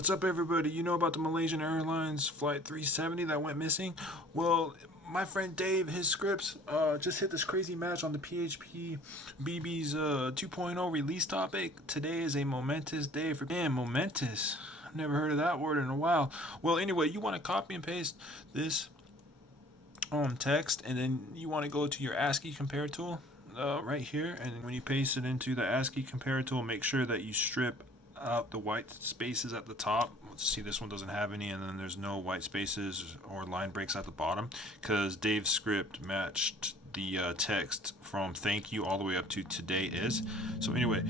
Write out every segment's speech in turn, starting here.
What's up, everybody? You know about the Malaysian Airlines Flight 370 that went missing? Well, my friend Dave, his scripts just hit this crazy match on the phpBB's 2.0 release topic. Today is a momentous day for... Damn, momentous. I've never heard of that word in a while. Well, anyway, you want to copy and paste this text, and then you want to go to your ASCII compare tool right here. And when you paste it into the ASCII compare tool, make sure that you strip out the white spaces at the top. See, this one doesn't have any, and then there's no white spaces or line breaks at the bottom, because Dave's script matched the text from thank you all the way up to today is. So anyway,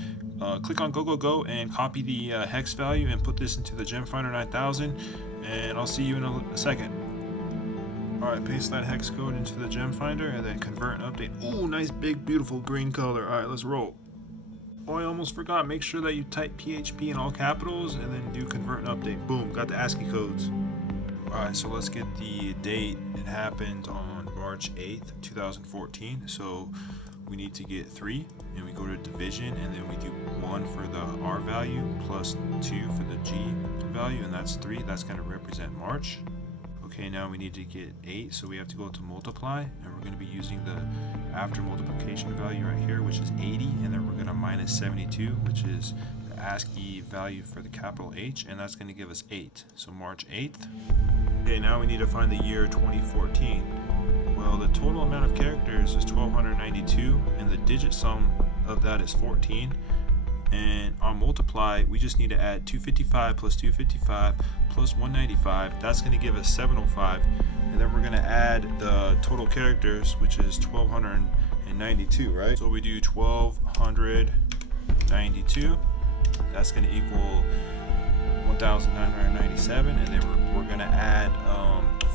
click on go and copy the hex value and put this into the gem finder 9000, and I'll see you in a second. Alright, paste that hex code into the gem finder and then convert and update. Ooh, nice big beautiful green color. Alright, let's roll. Oh, I almost forgot. Make sure that you type PHP in all capitals and then do convert and update. Boom, got the ASCII codes. Alright, so let's get the date. It happened on March 8th, 2014. So we need to get 3, and we go to division, and then we do 1 for the R value plus 2 for the G value, and that's 3. That's going to represent March. Okay, now we need to get 8, so we have to go to multiply, and we're going to be using the after multiplication value right here, which is 80, and then we're going to minus 72, which is the ASCII value for the capital H, and that's going to give us 8. So March 8th. Okay, now we need to find the year 2014. Well, the total amount of characters is 1292, and the digit sum of that is 14. And on multiply, we just need to add 255 plus 255 plus 195. That's going to give us 705. And then we're going to add the total characters, which is 1292, right? So we do 1292. That's going to equal 1997. And then we're going to add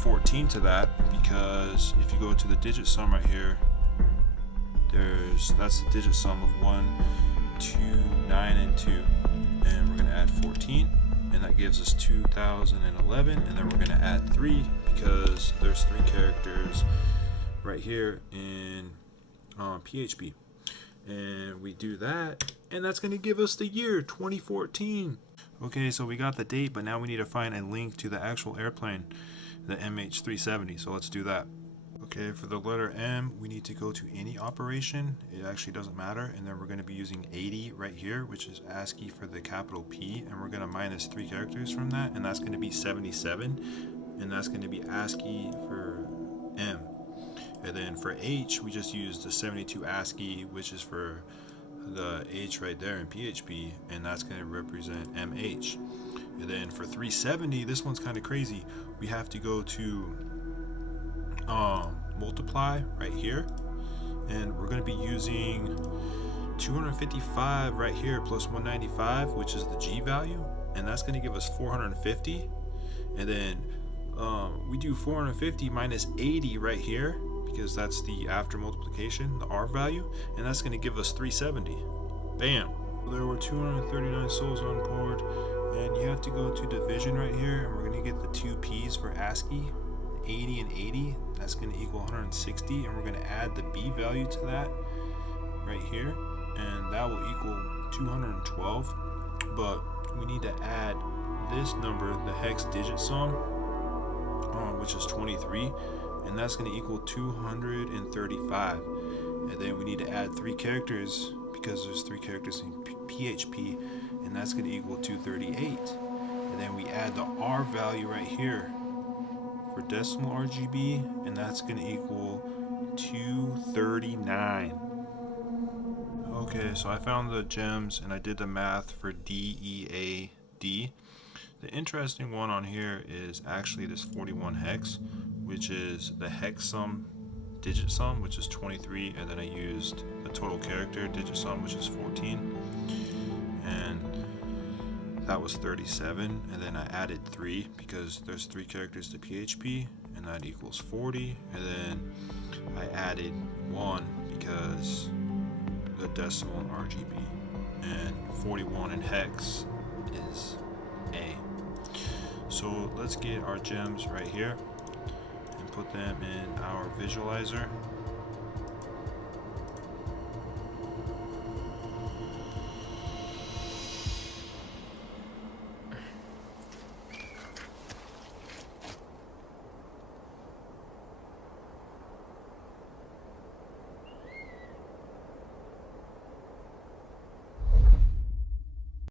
14 to that, because if you go to the digit sum right here, that's the digit sum of 1, 2, 9, and 2, and we're going to add 14, and that gives us 2011, and then we're going to add 3 because there's 3 characters right here in PHP, and we do that, and that's going to give us the year 2014. Okay, so we got the date, but now we need to find a link to the actual airplane, the MH370, so let's do that. Okay, for the letter M, we need to go to any operation. It actually doesn't matter. And then we're going to be using 80 right here, which is ASCII for the capital P. And we're going to minus 3 characters from that. And that's going to be 77. And that's going to be ASCII for M. And then for H, we just use the 72 ASCII, which is for the H right there in PHP. And that's going to represent MH. And then for 370, this one's kind of crazy. We have to go to multiply right here, and we're going to be using 255 right here plus 195, which is the G value, and that's going to give us 450. And then we do 450 minus 80 right here, because that's the after multiplication, the R value, and that's going to give us 370. Bam. There were 239 souls on board, and you have to go to division right here, and we're going to get the 2 P's for ASCII. 80 and 80, that's going to equal 160, and we're going to add the B value to that right here, and that will equal 212. But we need to add this number, the hex digit sum, which is 23, and that's going to equal 235. And then we need to add 3 characters, because there's 3 characters in PHP, and that's going to equal 238. And then we add the R value right here for decimal RGB, and that's going to equal 239. Okay, so I found the gems and I did the math for DEAD. The interesting one on here is actually this 41 hex, which is the hex sum digit sum, which is 23, and then I used the total character digit sum, which is 14, and that was 37, and then I added 3 because there's 3 characters to PHP, and that equals 40, and then I added 1 because the decimal in RGB, and 41 in hex is A. So let's get our gems right here and put them in our visualizer.